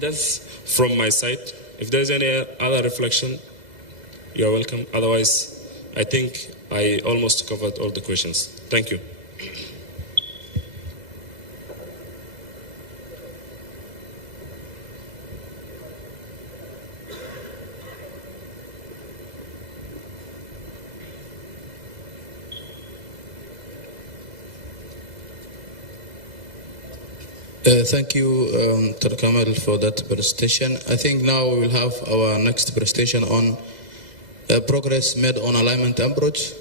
That's from my side. If there's any other reflection, you're welcome. Otherwise, I think I almost covered all the questions. Thank you. Thank you, Dr. Kamal, for that presentation. I think now we will have our next presentation on progress made on alignment approach.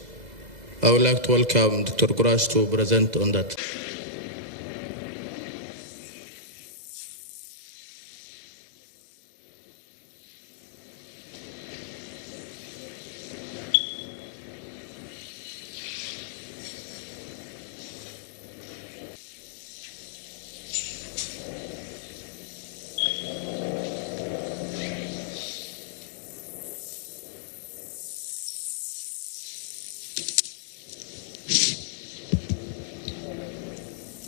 I would like to welcome Dr. Gurash to present on that.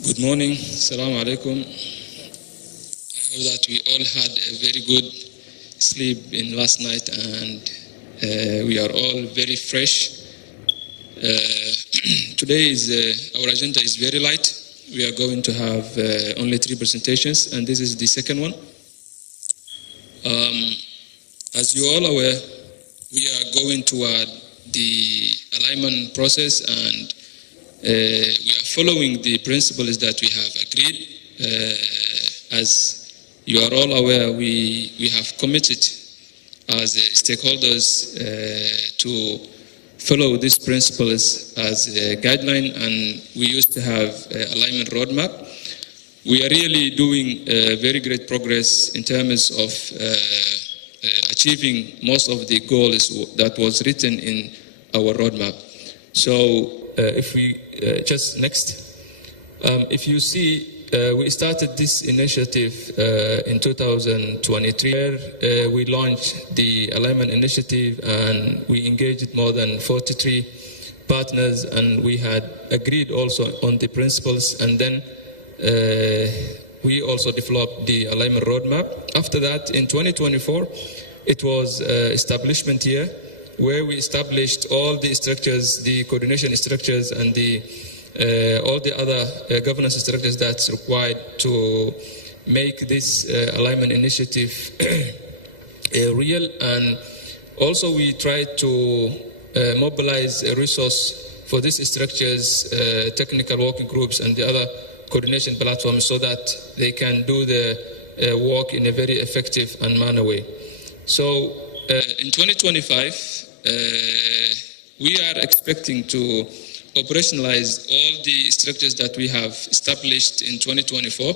Good morning. Assalamu alaikum. I hope that we all had a very good sleep in last night and we are all very fresh. Today our agenda is very light. We are going to have only 3 presentations, and this is the second one. As you all aware, we are going toward the alignment process, and we are following the principles that we have agreed. As you are all aware, we have committed as stakeholders to follow these principles as a guideline, and we used to have an alignment roadmap. We are really doing very great progress in terms of achieving most of the goals that was written in our roadmap. So if we just next, if you see, we started this initiative in 2023, where we launched the alignment initiative, and we engaged more than 43 partners, and we had agreed also on the principles, and then we also developed the alignment roadmap. After that, in 2024, it was establishment year, where we established all the structures, the coordination structures, and all the other governance structures that's required to make this alignment initiative real. And also we tried to mobilize a resource for these structures, technical working groups, and the other coordination platforms, so that they can do the work in a very effective and manner way. So in 2025, we are expecting to operationalize all the structures that we have established in 2024,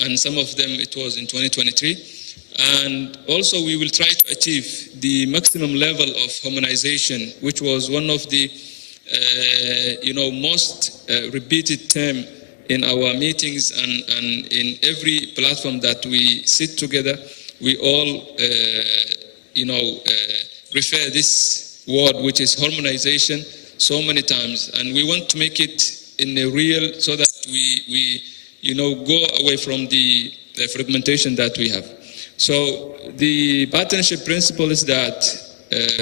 and some of them it was in 2023. And also we will try to achieve the maximum level of harmonization, which was one of the most repeated term in our meetings and in every platform that we sit together. We all refer this word, which is harmonization, so many times, and we want to make it in a real, so that we go away from the fragmentation that we have. So the partnership principle is that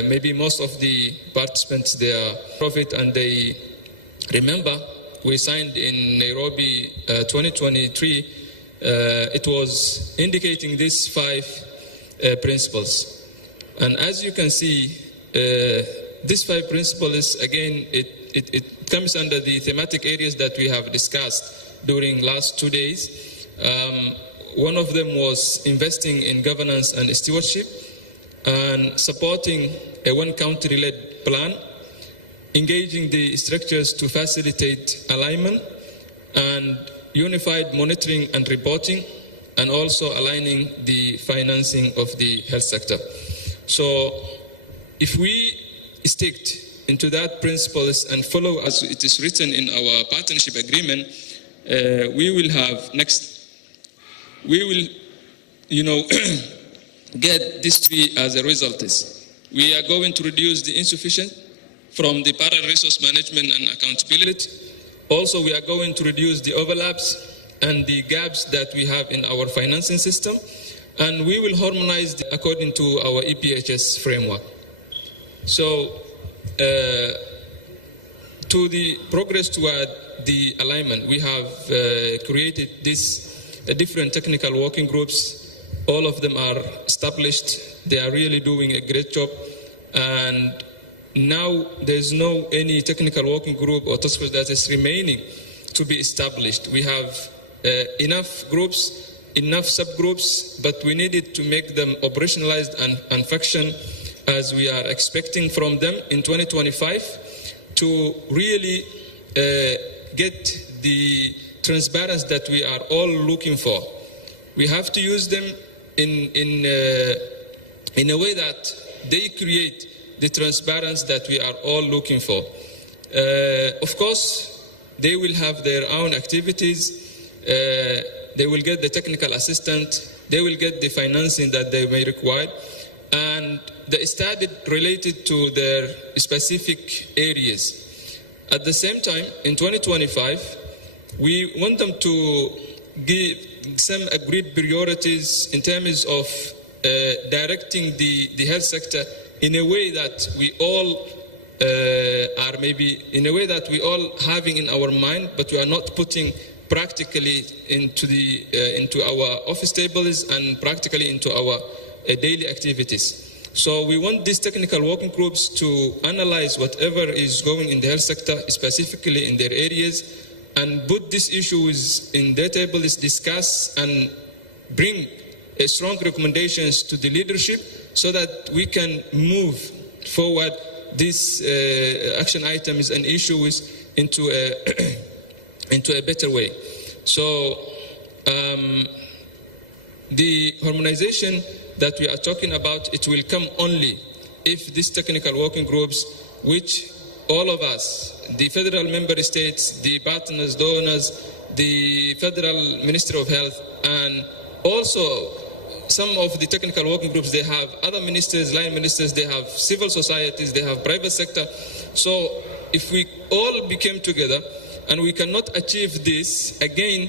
maybe most of the participants, they are profit, and they remember we signed in Nairobi 2023. It was indicating these 5 principles, and as you can see, these 5 principles, again, it comes under the thematic areas that we have discussed during last 2 days. One of them was investing in governance and stewardship, and supporting a one country-led plan, engaging the structures to facilitate alignment, and unified monitoring and reporting, and also aligning the financing of the health sector. So if we stick into that principles and follow as it is written in our partnership agreement, we will have get these 3 as a result. We are going to reduce the insufficient from the parallel resource management and accountability. Also, we are going to reduce the overlaps and the gaps that we have in our financing system. and we will harmonize according to our EPHS framework. So, to the progress toward the alignment, we have created these different technical working groups. All of them are established. They are really doing a great job. And now there's no any technical working group or task force that is remaining to be established. We have enough groups, enough subgroups, but we needed to make them operationalized and function as we are expecting from them in 2025 to really get the transparency that we are all looking for. We have to use them in a way that they create the transparency that we are all looking for. Of course, they will have their own activities. They will get the technical assistant. They will get the financing that they may require. And the study related to their specific areas. At the same time, in 2025, we want them to give some agreed priorities in terms of directing the health sector in a way that we all are maybe in a way that we all having in our mind, but we are not putting practically into our office tables and practically into our daily activities. So we want these technical working groups to analyze whatever is going in the health sector, specifically in their areas, and put these issues in their tables, discuss and bring strong recommendations to the leadership so that we can move forward these action items and issues into a better way. So the harmonization that we are talking about, it will come only if these technical working groups, which all of us, the federal member states, the partners, donors, the federal Ministry of Health, and also some of the technical working groups, they have other ministers, line ministers, they have civil societies, they have private sector. So if we all became together and we cannot achieve this, again,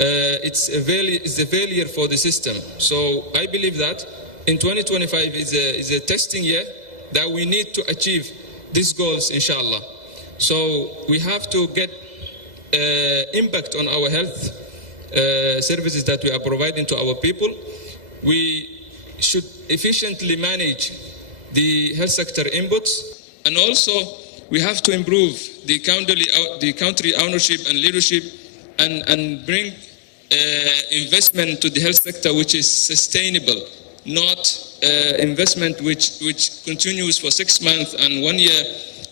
it's a failure for the system. So I believe that in 2025 is a testing year that we need to achieve these goals, inshallah. So we have to get impact on our health services that we are providing to our people. We should efficiently manage the health sector inputs, and also we have to improve the country ownership and leadership and bring investment to the health sector which is sustainable, not investment which continues for 6 months and 1 year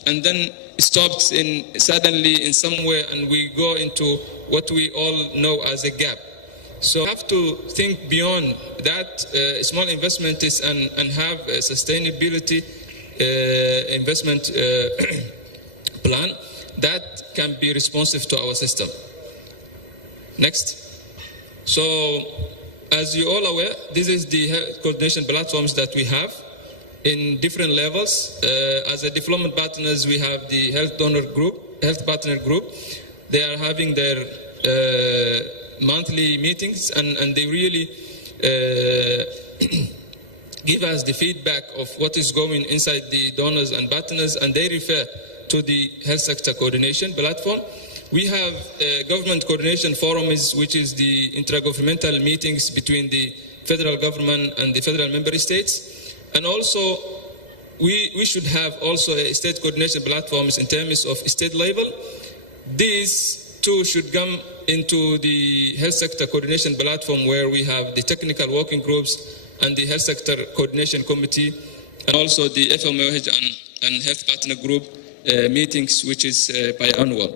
and then stops suddenly in somewhere, and we go into what we all know as a gap. So we have to think beyond that small investment is and have a sustainability investment plan that can be responsive to our system. Next. So, as you all aware, this is the health coordination platforms that we have in different levels. As a development partners, we have the health donor group, health partner group. They are having their monthly meetings, and they really give us the feedback of what is going inside the donors and partners, and they refer to the health sector coordination platform. We have government coordination forums, which is the intergovernmental meetings between the federal government and the federal member states. And also, we should have also a state coordination platforms in terms of state level. These two should come into the health sector coordination platform, where we have the technical working groups and the health sector coordination committee, and also the FMOH and health partner group meetings, which is biannual.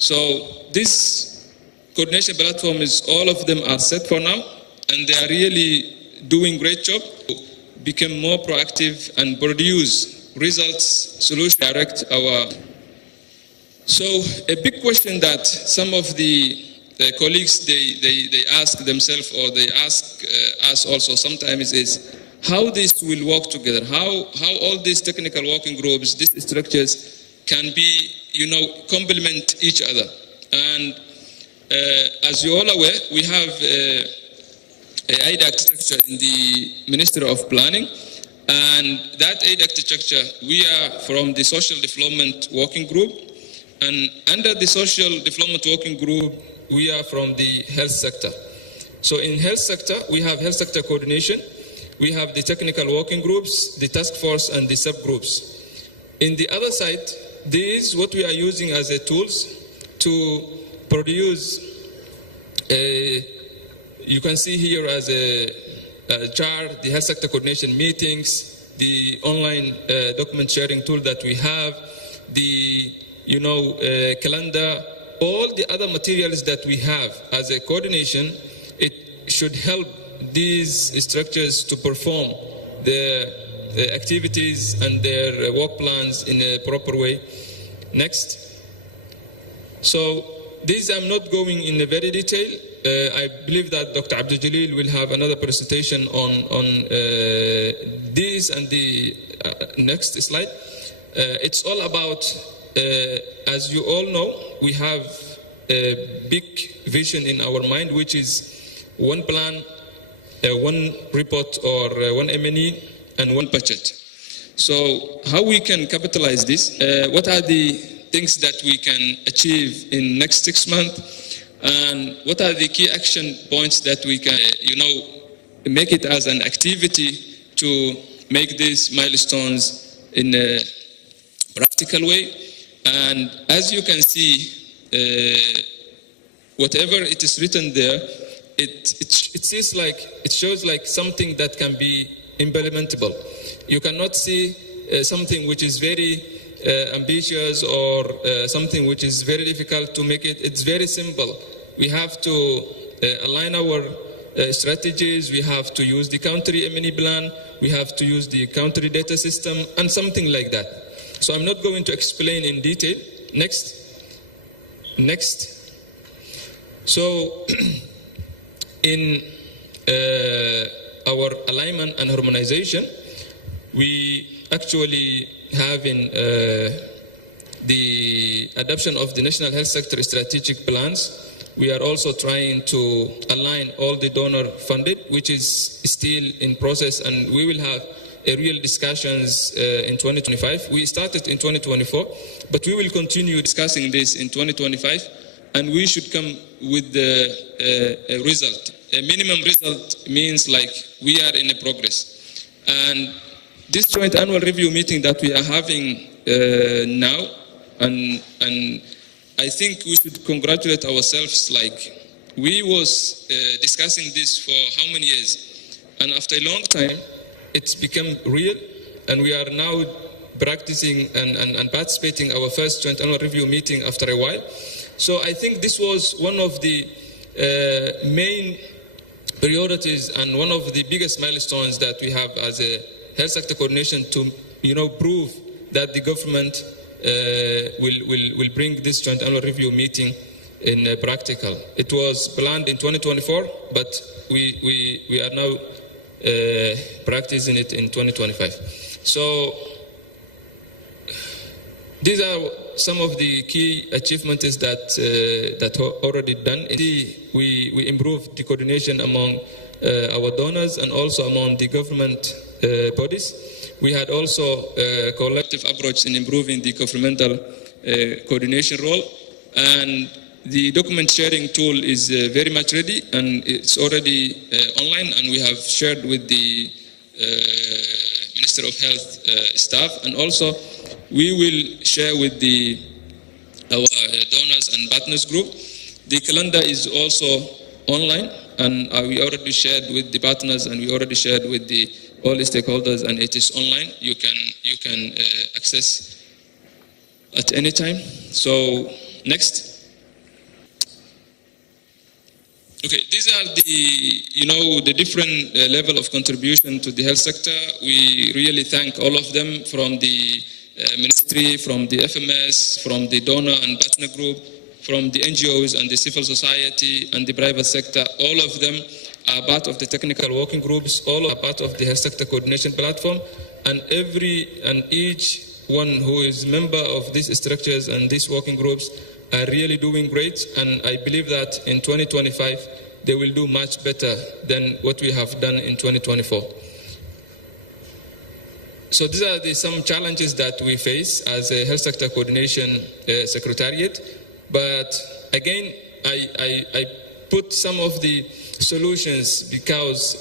So this coordination platform is, all of them are set for now, and they are really doing great job to become more proactive and produce results, solutions, direct our. So a big question that some of the colleagues, they ask themselves, or they ask us also sometimes, is how this will work together, how all these technical working groups, these structures can be, complement each other. And as you're all aware, we have aid architecture in the Ministry of Planning. And that aid architecture, we are from the Social Development Working Group. And under the Social Development Working Group, we are from the health sector. So in health sector, we have health sector coordination. We have the technical working groups, the task force, and the subgroups. In the other side, this is what we are using as a tools to produce you can see here as a chart, the health sector coordination meetings, the online document sharing tool that we have, the calendar, all the other materials that we have as a coordination. It should help these structures to perform the activities and their work plans in a proper way. Next. So these I'm not going in a very detail. I believe that Dr. Abdul Jalil will have another presentation on this and the next slide. It's all about, as you all know, we have a big vision in our mind, which is one plan, one report or one M&E, and one budget. So how we can capitalize this? What are the things that we can achieve in next 6 months? And what are the key action points that we can, make it as an activity to make these milestones in a practical way? And as you can see, whatever it is written there, it shows like something that can be implementable. You cannot see something which is very ambitious or something which is very difficult to make it. It's very simple. We have to align our strategies. We have to use the country M&E plan. We have to use the country data system and something like that. So I'm not going to explain in detail. Next. So in our alignment and harmonization, we actually have in the adoption of the National Health Sector Strategic Plans. We are also trying to align all the donor funded, which is still in process, and we will have a real discussions in 2025. We started in 2024, but we will continue discussing this in 2025, and we should come with a result. A minimum result means like we are in a progress. And this joint annual review meeting that we are having now, and I think we should congratulate ourselves, like we was discussing this for how many years, and after a long time it's become real, and we are now practicing and participating our first joint annual review meeting after a while. So I think this was one of the main priorities and one of the biggest milestones that we have as a health sector coordination to prove that the government will bring this joint annual review meeting in practical. It was planned in 2024, but we are now practicing it in 2025. So these are some of the key achievements that already done. We improved the coordination among our donors and also among the government bodies. We had also a collective approach in improving the governmental coordination role, and the document sharing tool is very much ready, and it's already online, and we have shared with the Minister of Health staff, and also we will share with our donors and partners group. The calendar is also online, and we already shared with the partners, and we already shared with all the stakeholders, and it is online. You can access at any time. So next. Okay, these are the different level of contribution to the health sector. We really thank all of them, from the ministry, from the FMS, from the donor and partner group, from the NGOs and the civil society and the private sector. All of them are part of the technical working groups, all are part of the health sector coordination platform, and each one who is member of these structures and these working groups are really doing great. And I believe that in 2025, they will do much better than what we have done in 2024. So these are some challenges that we face as a health sector coordination secretariat. But again, I put some of the solutions because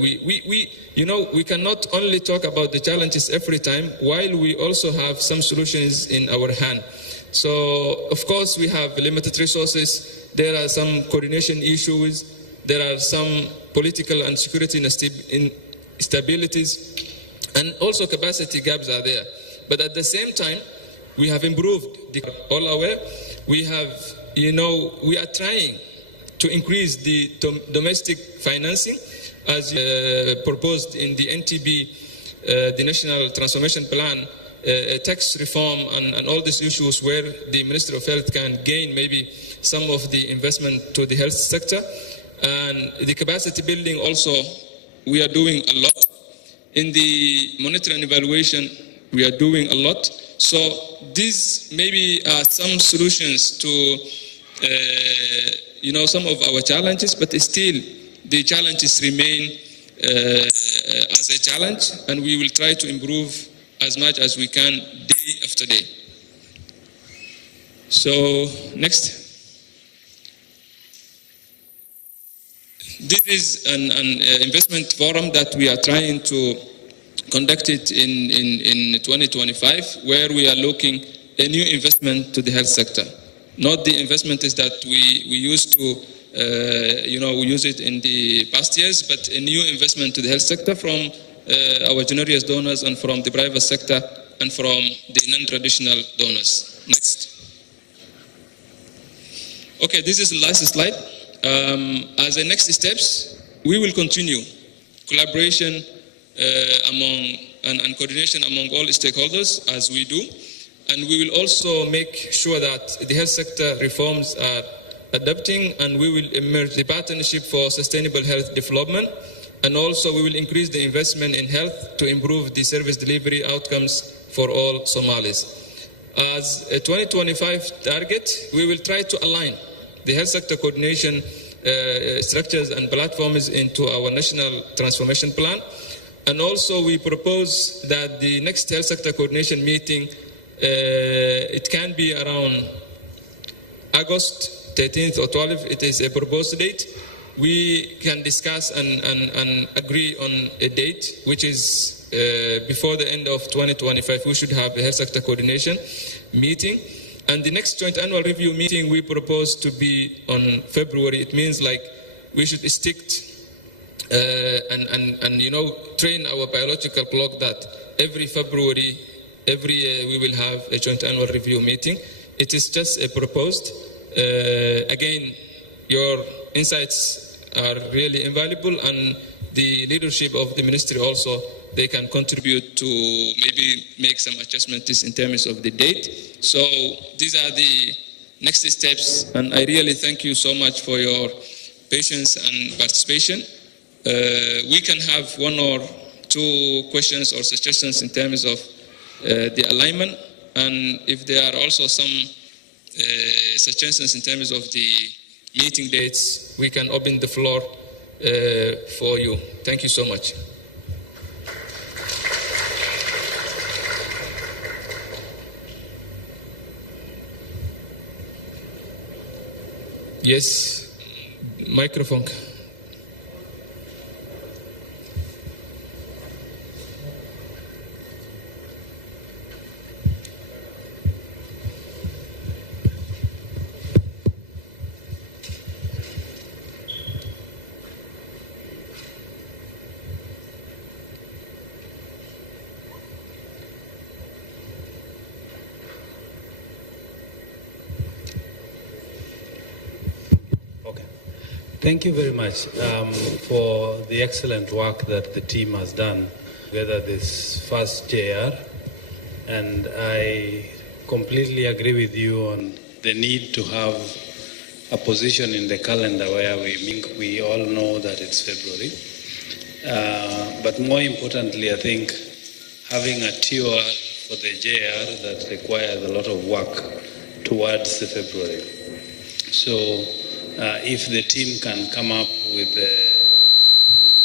we cannot only talk about the challenges every time, while we also have some solutions in our hand. So of course we have limited resources. There are some coordination issues. There are some political and security instabilities. And also capacity gaps are there. But at the same time, we have improved. All aware, we are trying to increase the domestic financing as proposed in the NTB, the National Transformation Plan, tax reform and all these issues where the Ministry of Health can gain maybe some of the investment to the health sector. And the capacity building also, we are doing a lot. In the monitoring and evaluation, we are doing a lot. So these maybe are some solutions to some of our challenges, but still the challenges remain as a challenge, and we will try to improve as much as we can day after day. So next. This is an investment forum that we are trying to conduct it in 2025, where we are looking a new investment to the health sector. Not the investment is that we used to, we use it in the past years, but a new investment to the health sector from our generous donors and from the private sector and from the non-traditional donors. Next. Okay, this is the last slide. As the next steps, we will continue collaboration and coordination among all stakeholders as we do. And we will also make sure that the health sector reforms are adapting, and we will emerge the partnership for sustainable health development. And also we will increase the investment in health to improve the service delivery outcomes for all Somalis. As a 2025 target, we will try to align the health sector coordination structures and platforms into our national transformation plan. And also we propose that the next health sector coordination meeting, it can be around August 13th or 12th. It is a proposed date. We can discuss and agree on a date, which is before the end of 2025. We should have a health sector coordination meeting. And the next joint annual review meeting we propose to be on February. It means like we should stick and train our biological clock that every February, every year we will have a joint annual review meeting. It is just a proposed. Again, your insights are really invaluable, and the leadership of the ministry also, they can contribute to maybe make some adjustments in terms of the date. So these are the next steps, and I really thank you so much for your patience and participation. We can have one or two questions or suggestions in terms of the alignment, and if there are also some suggestions in terms of the meeting dates, we can open the floor for you. Thank you so much. Yes, microphone. Thank you very much for the excellent work that the team has done together this first JR. And I completely agree with you on the need to have a position in the calendar where we all know that it's February. But more importantly, I think having a TOR for the JR that requires a lot of work towards the February. So if the team can come up with the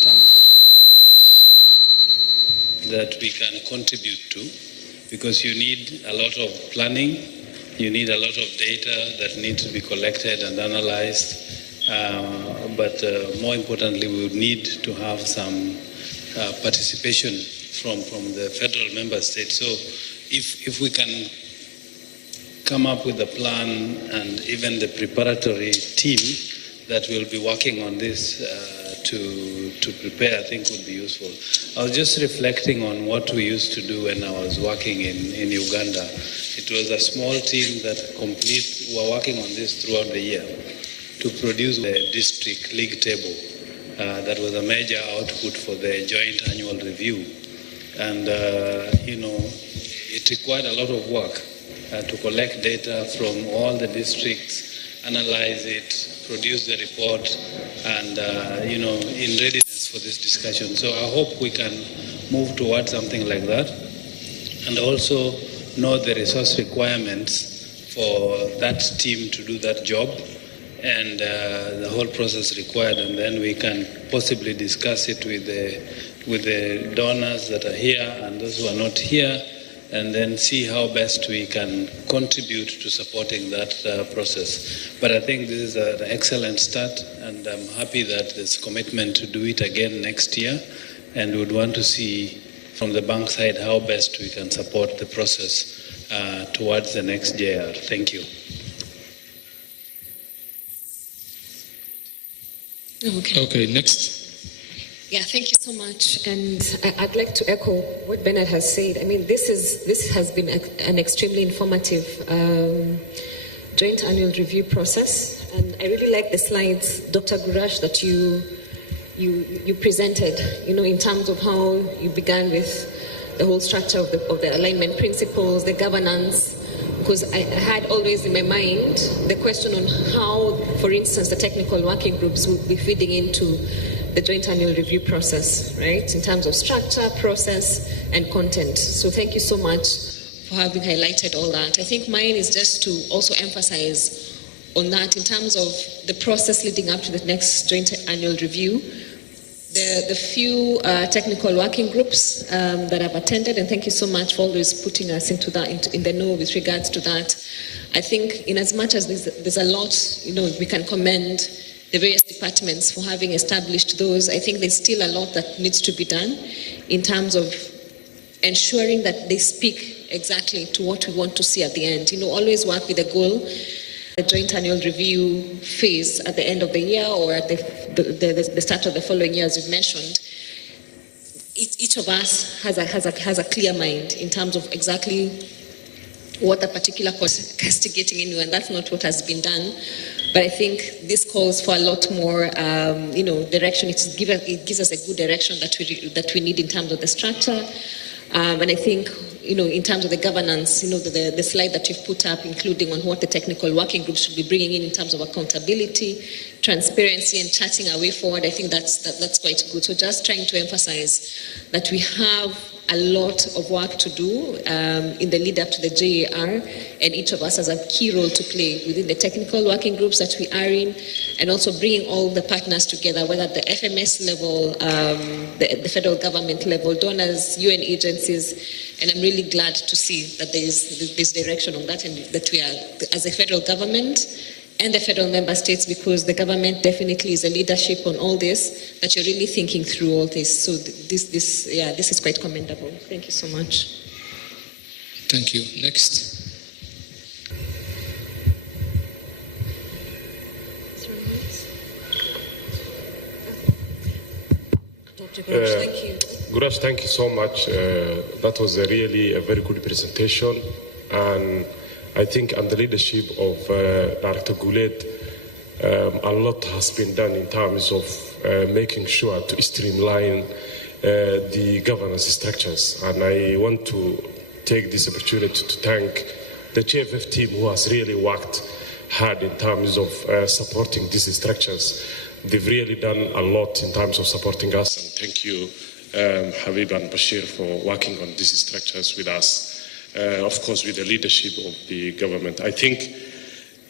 terms of reference that we can contribute to, because you need a lot of planning, you need a lot of data that needs to be collected and analyzed, but more importantly, we would need to have some participation from the federal member states. So if we can come up with a plan and even the preparatory team that will be working on this to prepare, I think would be useful. I was just reflecting on what we used to do when I was working in Uganda. It was a small team that were working on this throughout the year to produce the district league table. That was a major output for the joint annual review. And, it required a lot of work to collect data from all the districts, analyze it, produce the report, and, in readiness for this discussion. So I hope we can move towards something like that, and also know the resource requirements for that team to do that job, and the whole process required, and then we can possibly discuss it with the donors that are here and those who are not here, and then see how best we can contribute to supporting that process. But I think this is an excellent start, and I'm happy that there's commitment to do it again next year, and would want to see from the bank side how best we can support the process towards the next JR. Thank you. Okay, next. Yeah, thank you so much. And I'd like to echo what Bernard has said. I mean, this has been an extremely informative joint annual review process. And I really like the slides, Dr. Gurash, that you presented, in terms of how you began with the whole structure of the alignment principles, the governance, because I had always in my mind the question on how, for instance, the technical working groups would be feeding into the joint annual review process, right, in terms of structure, process, and content. So thank you so much for having highlighted all that. I think mine is just to also emphasize on that in terms of the process leading up to the next joint annual review. The few technical working groups that I've attended, and thank you so much for always putting us into that, in the know with regards to that. I think in as much as there's a lot, we can commend the various departments for having established those. I think there's still a lot that needs to be done in terms of ensuring that they speak exactly to what we want to see at the end. Always work with a goal. The joint annual review phase at the end of the year or at the start of the following year, as you've mentioned, each of us has a clear mind in terms of exactly what a particular course is castigating in you, and that's not what has been done. But I think this calls for a lot more, direction. It gives us a good direction that we need in terms of the structure. And I think, in terms of the governance, the slide that you've put up, including on what the technical working groups should be bringing in terms of accountability, transparency, and charting our way forward, I think that's quite good. So just trying to emphasize that we have a lot of work to do in the lead up to the JAR, and each of us has a key role to play within the technical working groups that we are in, and also bringing all the partners together, whether at the FMS level, the federal government level, donors, UN agencies. And I'm really glad to see that there's direction on that, and that we are, as a federal government and the federal member states, because the government definitely is a leadership on all this, that you're really thinking through all this. So this is quite commendable. Thank you so much. Thank you. Next. Dr. Gurash, thank you. Gurash, thank you so much. That was really a very good presentation, and I think under the leadership of Director Goulet, a lot has been done in terms of making sure to streamline the governance structures. And I want to take this opportunity to thank the GFF team who has really worked hard in terms of supporting these structures. They've really done a lot in terms of supporting us. And thank you, Habib and Bashir, for working on these structures with us. Of course, with the leadership of the government. I think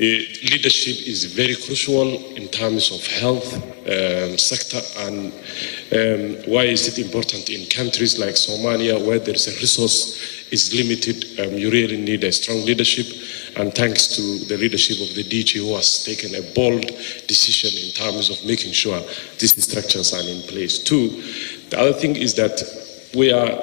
Leadership is very crucial in terms of health sector, and why is it important in countries like Somalia, where there is a resource is limited? You really need a strong leadership, and thanks to the leadership of the DG, who has taken a bold decision in terms of making sure these structures are in place. Two, the other thing is that we are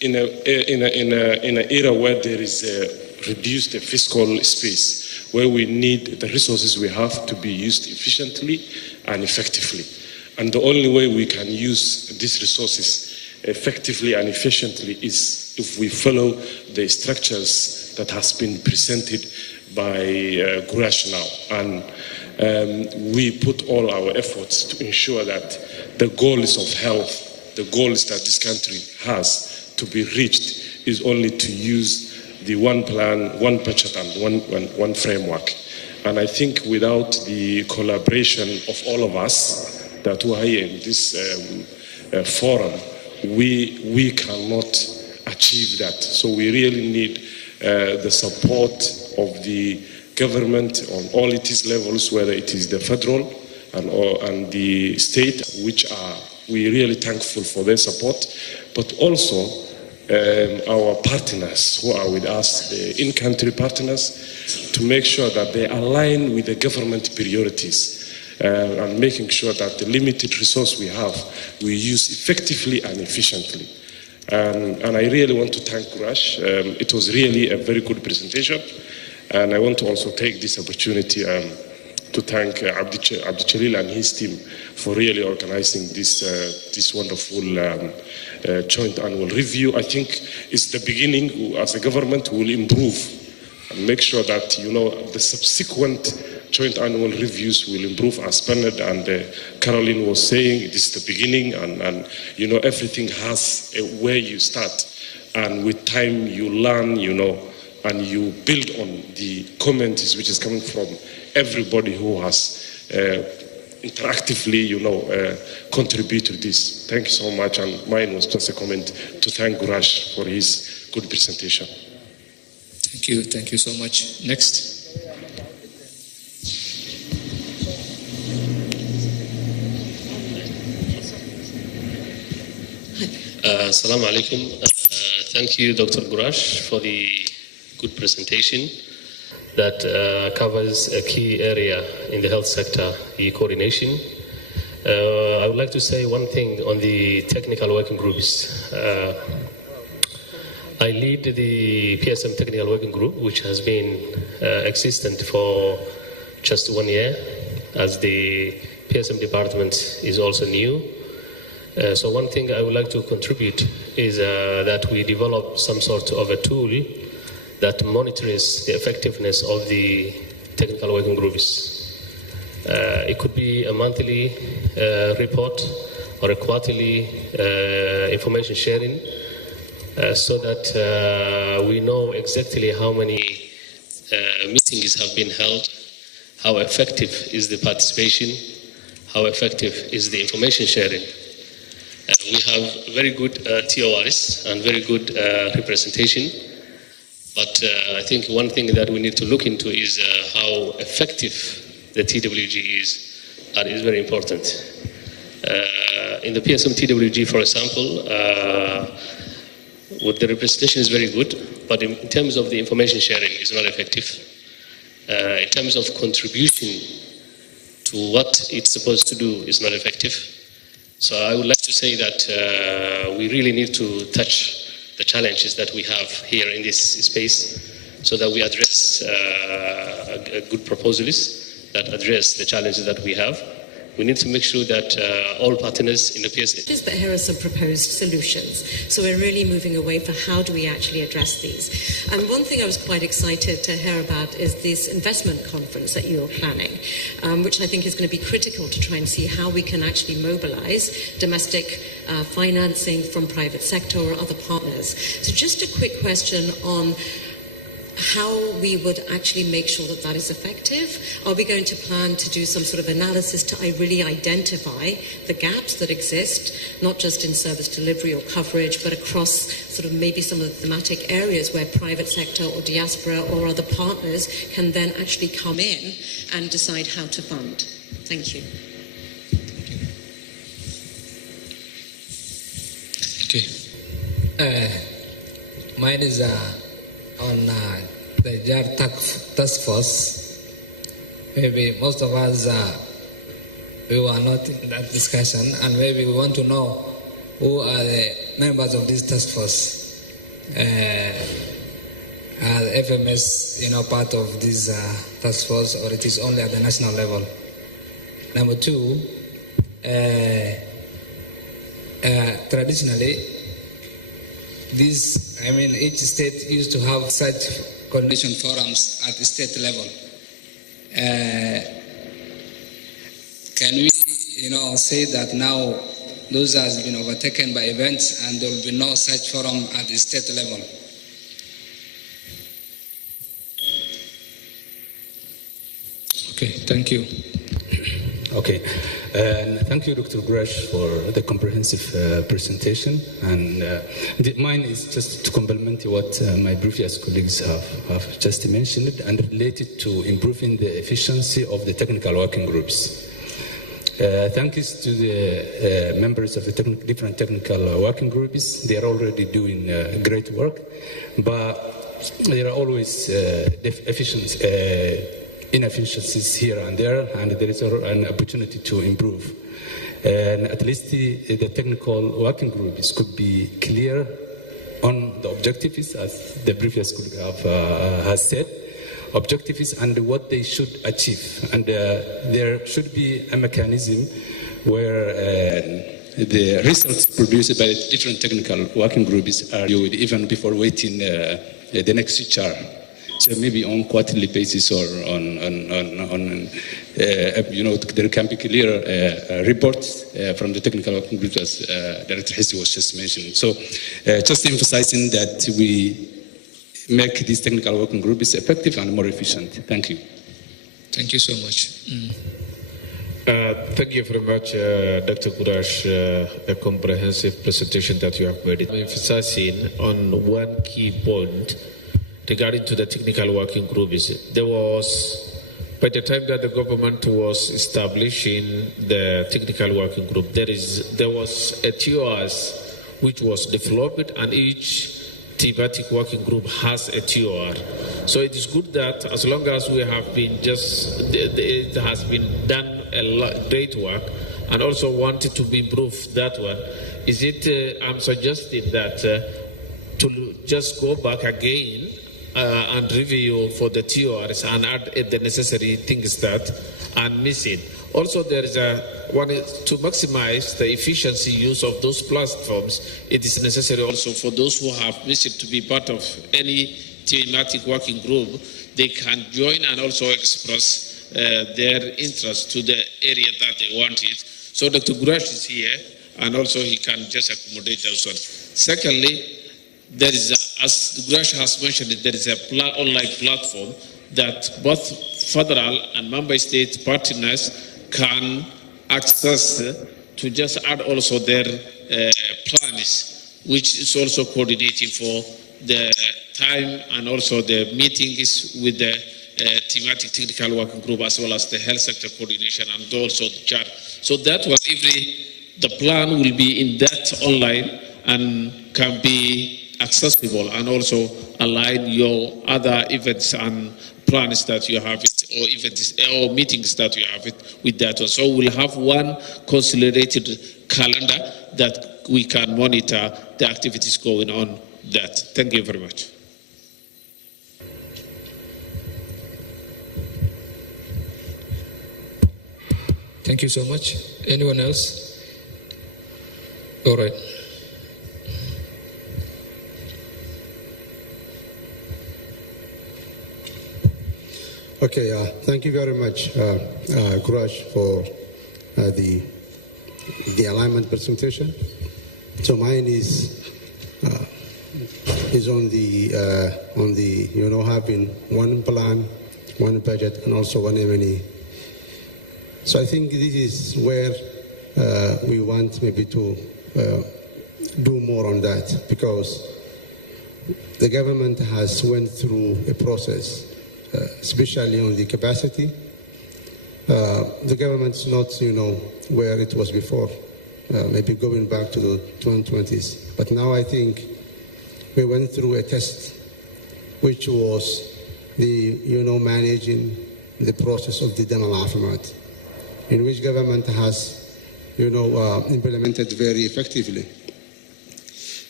in an era where there is a reduced fiscal space, where we need the resources we have to be used efficiently and effectively. And the only way we can use these resources effectively and efficiently is if we follow the structures that has been presented by Gurash now. And we put all our efforts to ensure that the goals of health, the goals that this country has to be reached, is only to use the one plan, one budget, and one framework. And I think without the collaboration of all of us that were here in this forum, we cannot achieve that. So we really need the support of the government on all its levels, whether it is the federal and the state, which are we really thankful for their support, but also our partners who are with us, the in-country partners, to make sure that they align with the government priorities and making sure that the limited resource we have, we use effectively and efficiently. And I really want to thank Gurash. It was really a very good presentation. And I want to also take this opportunity to thank Abdi Chalil and his team for really organizing this wonderful joint annual review. I think it's the beginning. As a government, we will improve and make sure that the subsequent joint annual reviews will improve. As Bernard and Caroline was saying, it is the beginning, and everything has a way you start, and with time you learn, and you build on the comments which is coming from everybody who has interactively, contributed to this. Thank you so much, and mine was just a comment to thank Gurash for his good presentation. Thank you so much. Next. Assalamu alaikum. Thank you, Dr. Gurash, for the good presentation that covers a key area in the health sector, coordination. I would like to say one thing on the technical working groups. I lead the PSM technical working group, which has been existent for just 1 year, as the PSM department is also new. So one thing I would like to contribute is that we develop some sort of a tool that monitors the effectiveness of the technical working groups. It could be a monthly report or a quarterly information sharing, so that we know exactly how many meetings have been held, how effective is the participation, how effective is the information sharing. We have very good TORs and very good representation, but I think one thing that we need to look into is how effective the TWG is. That is very important. In the PSM TWG, for example, the representation is very good, but in terms of the information sharing, it's not effective. In terms of contribution to what it's supposed to do, is not effective. So I would like to say that we really need to touch the challenges that we have here in this space, so that we address good proposals that address the challenges that we have. We need to make sure that all partners in the PSA... But here are some proposed solutions. So we're really moving away from how do we actually address these. And one thing I was quite excited to hear about is this investment conference that you're planning, which I think is going to be critical to try and see how we can actually mobilize domestic financing from private sector or other partners. So just a quick question on how we would actually make sure that that is effective. Are we going to plan to do some sort of analysis to really identify the gaps that exist, not just in service delivery or coverage, but across sort of maybe some of the thematic areas where private sector or diaspora or other partners can then actually come in and decide how to fund? Thank you. Okay. Mine is on the JAR task force. Maybe most of us we were not in that discussion, and maybe we want to know who are the members of this task force. Are the FMS, part of this task force, or it is only at the national level? Number two, traditionally, each state used to have such coordination forums at the state level. Can we, say that now those has been overtaken by events and there will be no such forum at the state level? Okay, thank you. Okay, thank you, Dr. Grush, for the comprehensive presentation. And mine is just to complement what my previous colleagues have just mentioned and related to improving the efficiency of the technical working groups. Thanks to the members of the different technical working groups. They are already doing great work, but there are always inefficiencies here and there, and there is an opportunity to improve. And at least the technical working groups could be clear on the objectives, as the previous colleague has said, objectives and what they should achieve. And there should be a mechanism where the results produced by different technical working groups are reviewed even before waiting the next HR. So maybe on quarterly basis or there can be clear reports from the technical working groups, as Director Hissi was just mentioning. So just emphasizing that we make these technical working groups effective and more efficient. Thank you. Thank you so much. Thank you very much, Dr. Kurash, a comprehensive presentation that you have made. I'm emphasizing on one key point regarding to the technical working groups. There was, by the time that the government was establishing the technical working group, there was a TOS which was developed, and each thematic working group has a TOR. So it is good that as long as we have been it has been done great work, and also wanted to improve that one. I'm suggesting that to just go back again and review for the TORs and add the necessary things that are missing. Also, there is to maximize the efficiency use of those platforms. It is necessary also for those who have wished to be part of any thematic working group, they can join and also express their interest to the area that they want it. So Dr. Gurash is here, and also he can just accommodate those ones. Secondly, there is, as Gurash has mentioned, there is a online platform that both federal and member state partners can access to just add also their plans, which is also coordinating for the time and also the meetings with the thematic technical working group, as well as the health sector coordination and also the chart. So that one, the plan will be in that online and can be accessible, and also align your other events and plans that you have it, or events or meetings that you have it with that one. So we'll have one consolidated calendar that we can monitor the activities going on that. Thank you very much. Thank you so much. Anyone else? All right. Okay, thank you very much, Kurash, for the alignment presentation. So mine is is on the having one plan, one budget, and also one M&E. So I think this is where we want maybe to do more on that, because the government has went through a process, especially on the capacity. The government's not, where it was before, maybe going back to the 2020s. But now I think we went through a test, which was the, managing the process of the Caafimaad, in which government has, implemented very effectively.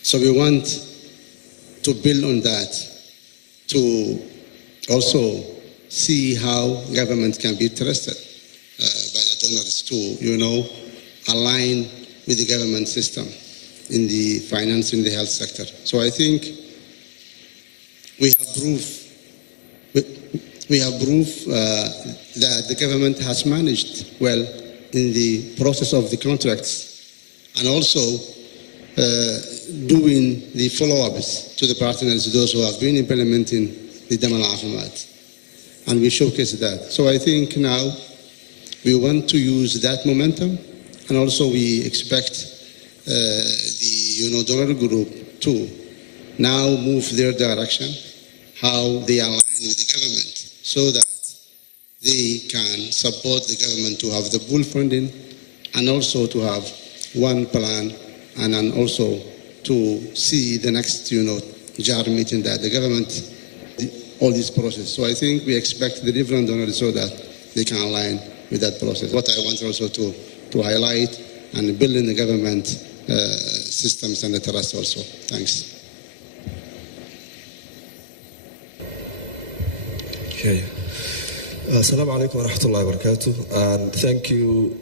So we want to build on that, to also see how government can be trusted by the donors to, align with the government system in the finance, in the health sector. So I think we have proof that the government has managed well in the process of the contracts, and also doing the follow-ups to the partners, those who have been implementing the Caafimaad. And we showcase that. So I think now we want to use that momentum, and also we expect the donor group to now move their direction, how they align with the government, so that they can support the government to have the full funding, and also to have one plan, and then also to see the next JAR meeting that the government, all this process. So I think we expect the different donors so that they can align with that process. What I want also to highlight and build in the government systems and the trust also. Thanks. Okay. Assalamu alaikum wa rahmatullahi wa barakatuh. And thank you,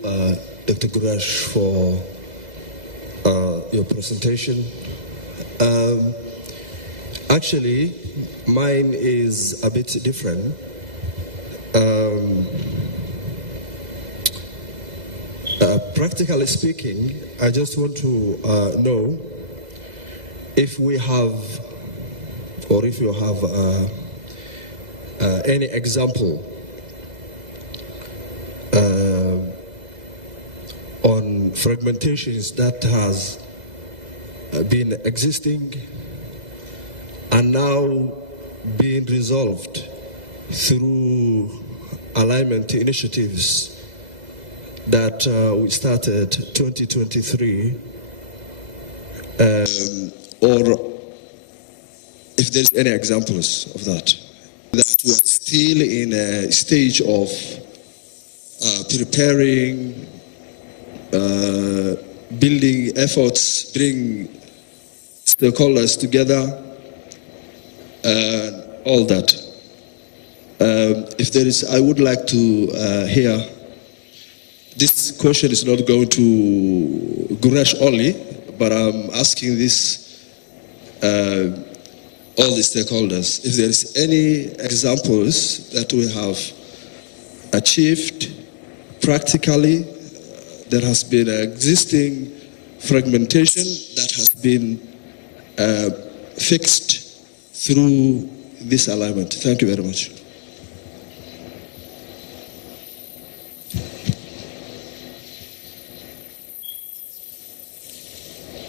Dr. Gurash, for your presentation. Actually, mine is a bit different. Practically speaking, I just want to know if we have, or if you have any example on fragmentations that has been existing and now being resolved through alignment initiatives that we started 2023, or if there's any examples of that we are still in a stage of preparing, building efforts, bring stakeholders together, all that. If there is, I would like to hear. This question is not going to Gurash only, but I'm asking this all the stakeholders. If there is any examples that we have achieved practically, there has been existing fragmentation that has been fixed through this alignment. Thank you very much.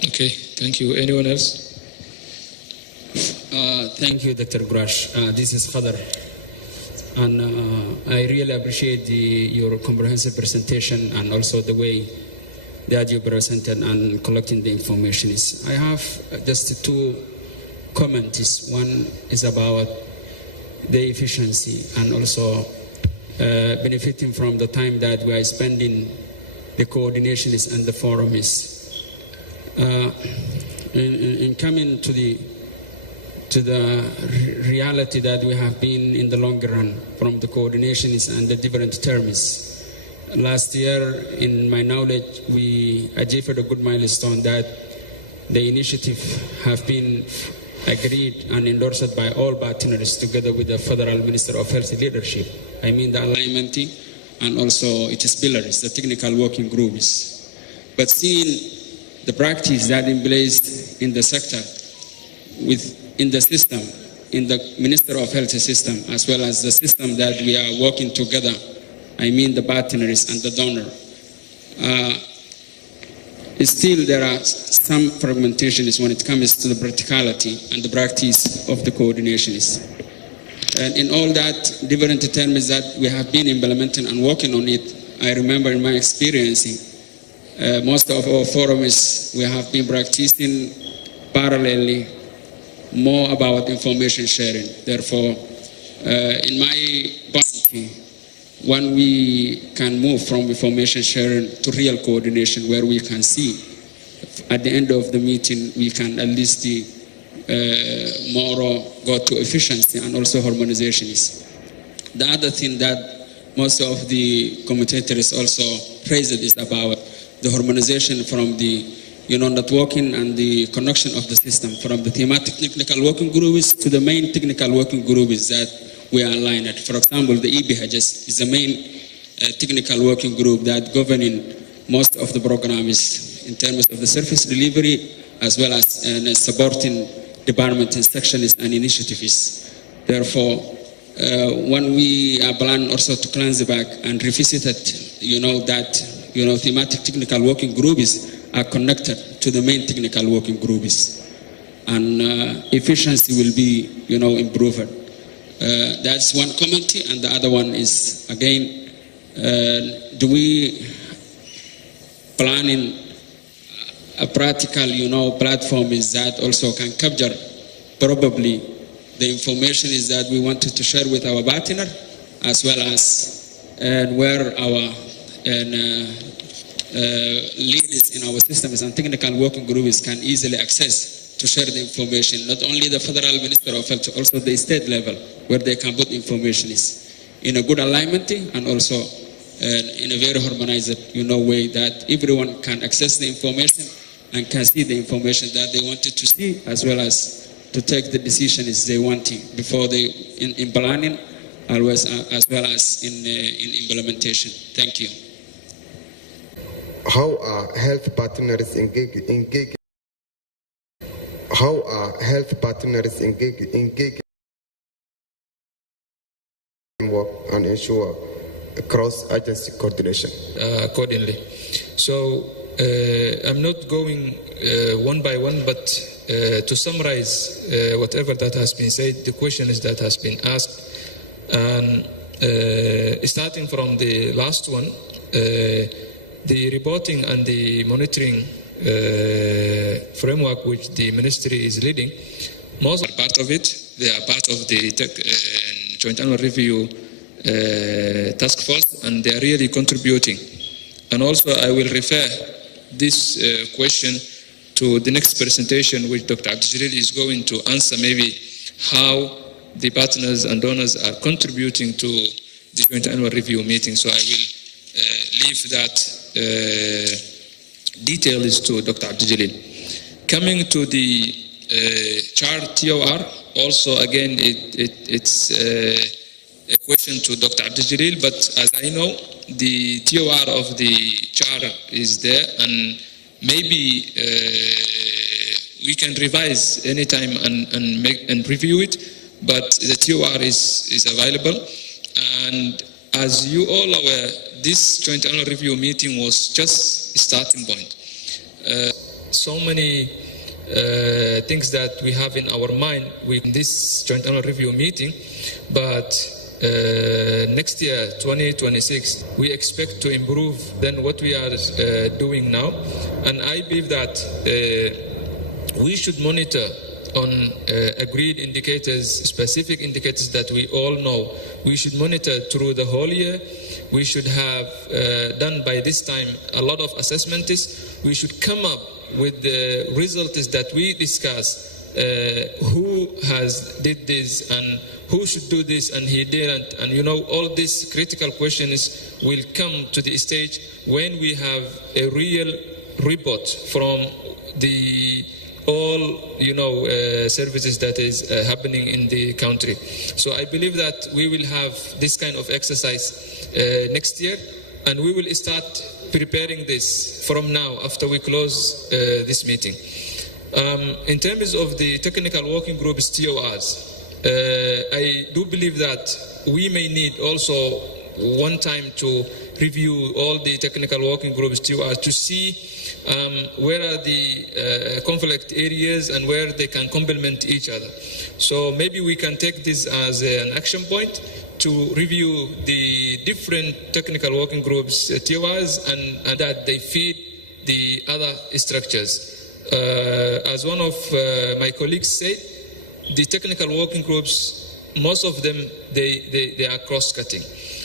Okay, thank you. Anyone else? Thank you, Dr. Gurash. This is Khadar. And I really appreciate your comprehensive presentation and also the way that you presented and collecting the information. I have just two comments. One is about the efficiency and also benefiting from the time that we are spending, the coordination is and the forum is. In coming to the reality that we have been in the long run from the coordinations and the different terms. Last year, in my knowledge, we achieved a good milestone that the initiative have been agreed and endorsed by all partners together with the Federal Minister of Health Leadership. I mean the alignment and also its pillars, the technical working groups. But seeing the practice that in place in the sector with in the system, in the Minister of Health system, as well as the system that we are working together, I mean the partners and the donor. Still, there are some fragmentations when it comes to the practicality and the practice of the coordinations. And in all that, different terms that we have been implementing and working on it, I remember in my experience, most of our forums, we have been practicing parallelly more about information sharing. Therefore, in my point, when we can move from information sharing to real coordination, where we can see at the end of the meeting, we can at least more go to efficiency and also harmonizations. The other thing that most of the commentators also praised is about the harmonization from the networking and the connection of the system, from the thematic technical working groups to the main technical working groups that we are aligned at. For example, the EBHS is the main technical working group that governing most of the programs in terms of the service delivery, as well as supporting department and sections and initiatives. Therefore, when we are planning also to cleanse back and revisit it, that thematic technical working groups are connected to the main technical working groups, and efficiency will be improved. That's one comment, and the other one is again, do we planning a practical platform is that also can capture probably the information is that we wanted to share with our partner, as well as where our leaders in our systems and technical working groups can easily access to share the information, not only the Federal Minister of Health, also the state level, where they can put information is in a good alignment and also in a very harmonized way that everyone can access the information and can see the information that they wanted to see, as well as to take the decisions they want before they in planning, always as well as in implementation. Thank you. How are health partners engaged? How are health partners engaged work and ensure cross-agency coordination? Accordingly. So I'm not going one by one, but to summarize whatever that has been said, the questions that has been asked, and starting from the last one, the reporting and the monitoring framework which the ministry is leading, most are part of it. They are part of the joint annual review task force, and they are really contributing. And also I will refer this question to the next presentation, which Dr. Abdul is going to answer, maybe how the partners and donors are contributing to the joint annual review meeting. So I will leave that details to Dr. Abdul. Coming to the chart TOR, also again it's a question to Dr. Abdul, but as I know, the TOR of the chart is there, and maybe we can revise anytime and review it, but the TOR is available. And as you all are aware, this joint annual review meeting was just a starting point. So many things that we have in our mind with this joint annual review meeting, but next year, 2026, we expect to improve than what we are doing now. And I believe that we should monitor on agreed indicators, specific indicators that we all know. We should monitor through the whole year. We should have done by this time a lot of assessments. We should come up with the results that we discuss, who has did this and who should do this and he didn't, and all these critical questions will come to the stage when we have a real report from the all services that is happening in the country. So I believe that we will have this kind of exercise next year, and we will start preparing this from now after we close this meeting. In terms of the technical working groups, TORs, I do believe that we may need also one time to review all the technical working groups to see where are the conflict areas and where they can complement each other. So maybe we can take this as an action point to review the different technical working groups, TORs, and that they feed the other structures. As one of my colleagues said, the technical working groups, most of them, they are cross-cutting.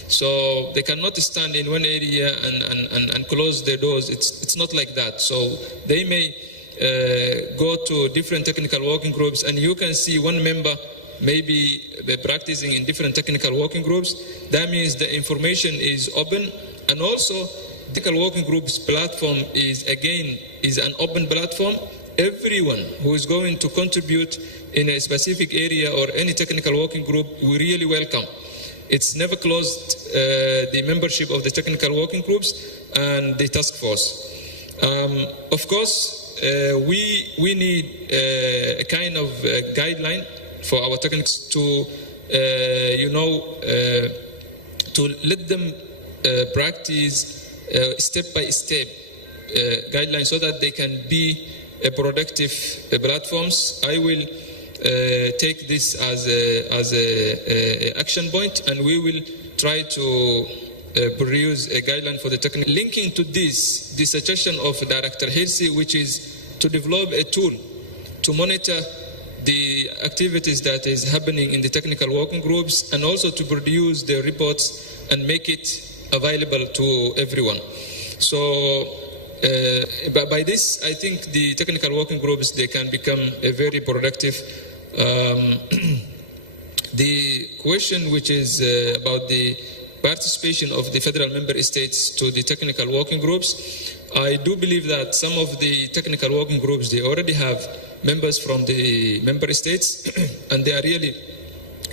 So they cannot stand in one area and close their doors. It's not like that. So they may go to different technical working groups, and you can see one member maybe practicing in different technical working groups. That means the information is open, and also technical working groups platform is an open platform. Everyone who is going to contribute in a specific area or any technical working group, we really welcome. It's never closed the membership of the technical working groups and the task force. Of course, we need a kind of guideline for our technics to, to let them practice step-by-step guidelines so that they can be productive platforms. I will take this as a action point, and we will try to produce a guideline for the technical. Linking to this, the suggestion of Director Hirsi, which is to develop a tool to monitor the activities that is happening in the technical working groups, and also to produce the reports and make it available to everyone. So by this, I think the technical working groups, they can become a very productive. The question which is about the participation of the federal member states to the technical working groups, I do believe that some of the technical working groups, they already have members from the member states, and they are really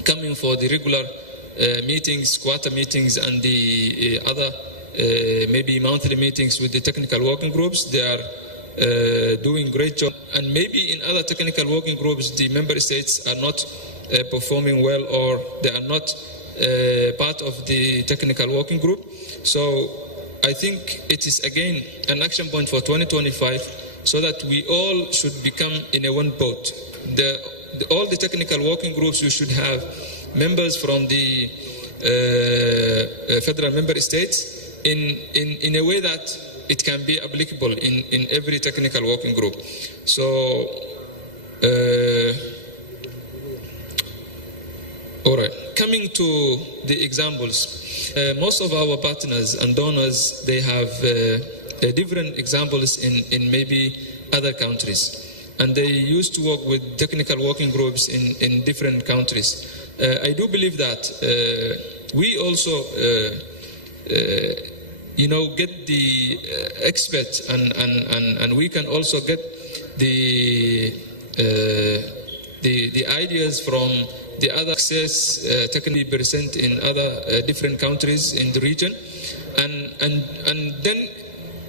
coming for the regular meetings, quarter meetings, and the other maybe monthly meetings with the technical working groups. They are doing great job, and maybe in other technical working groups the member states are not performing well, or they are not part of the technical working group. So I think it is again an action point for 2025, so that we all should become in a one boat. All the technical working groups, we should have members from the federal member states in a way that it can be applicable in every technical working group. So, all right, coming to the examples, most of our partners and donors, they have different examples in maybe other countries, and they used to work with technical working groups in different countries. I do believe that we also get the experts, and we can also get the ideas from the other access technically present in other different countries in the region, and then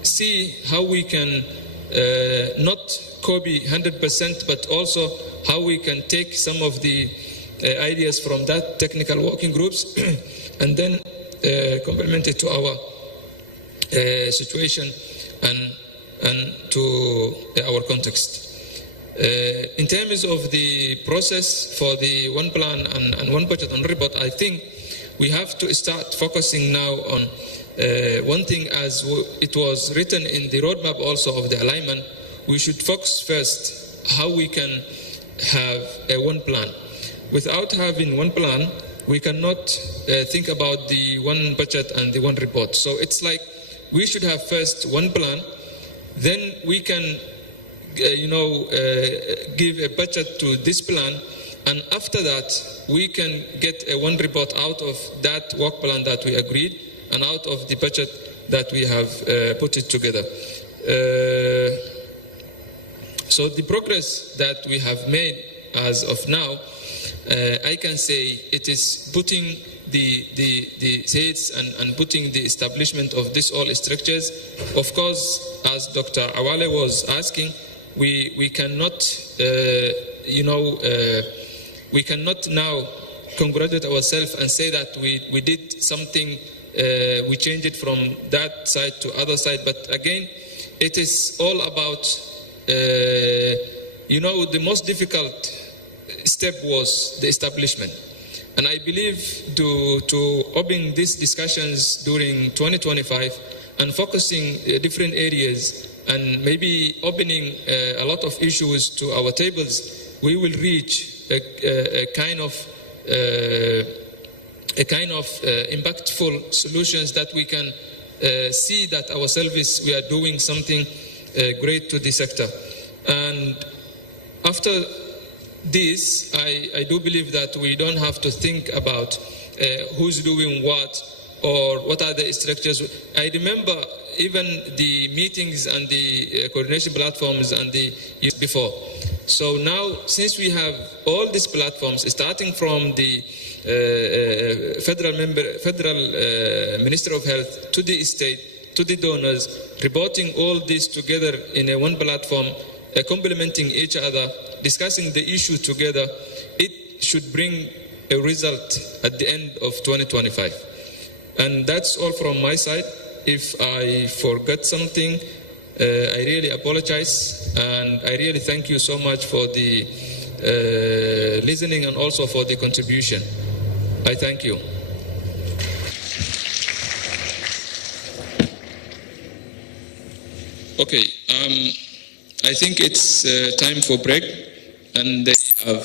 see how we can not copy 100%, but also how we can take some of the ideas from that technical working groups and then complement it to our situation and to our context. In terms of the process for the one plan and one budget and report, I think we have to start focusing now on one thing, as it was written in the roadmap also of the alignment. We should focus first how we can have a one plan. Without having one plan, we cannot think about the one budget and the one report. So it's like we should have first one plan, then we can give a budget to this plan, and after that we can get a one report out of that work plan that we agreed and out of the budget that we have put it together. So the progress that we have made as of now, I can say it is putting the states and putting the establishment of this all structures. Of course, as Dr. Awale was asking, we cannot, we cannot now congratulate ourselves and say that we did something, we changed it from that side to other side. But again, it is all about, the most difficult step was the establishment. And I believe to open these discussions during 2025 and focusing different areas and maybe opening a lot of issues to our tables, we will reach a kind of impactful solutions that we can see that our service, we are doing something great to the sector. And after this, I do believe that we don't have to think about who's doing what or what are the structures. I remember even the meetings and the coordination platforms and the years before. So now, since we have all these platforms, starting from the federal Minister of Health to the state, to the donors, reporting all this together in a one platform, complementing each other, discussing the issue together, it should bring a result at the end of 2025. And that's all from my side. If I forgot something, I really apologize, and I really thank you so much for the listening and also for the contribution. I thank you. Okay, I think it's time for break, and they have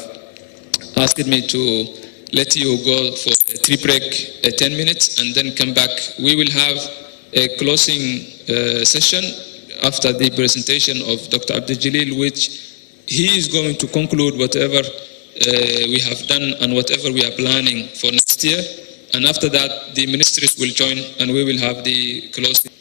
asked me to let you go for a tea break, 10 minutes, and then come back. We will have a closing session after the presentation of Dr. Abdul Jalil, which he is going to conclude whatever we have done and whatever we are planning for next year. And after that, the ministries will join and we will have the closing.